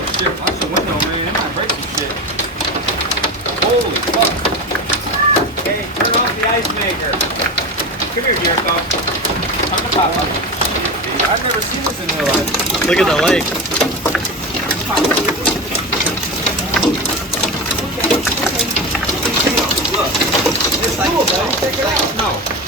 Oh shit, watch the window, man. It might break some shit. Holy fuck. Hey, turn off the ice maker. Come here, Jericho. Turn the pop up. Shit, dude. I've never seen this in real life. Look at the lake. Look. It's cool, buddy. Check it out. No.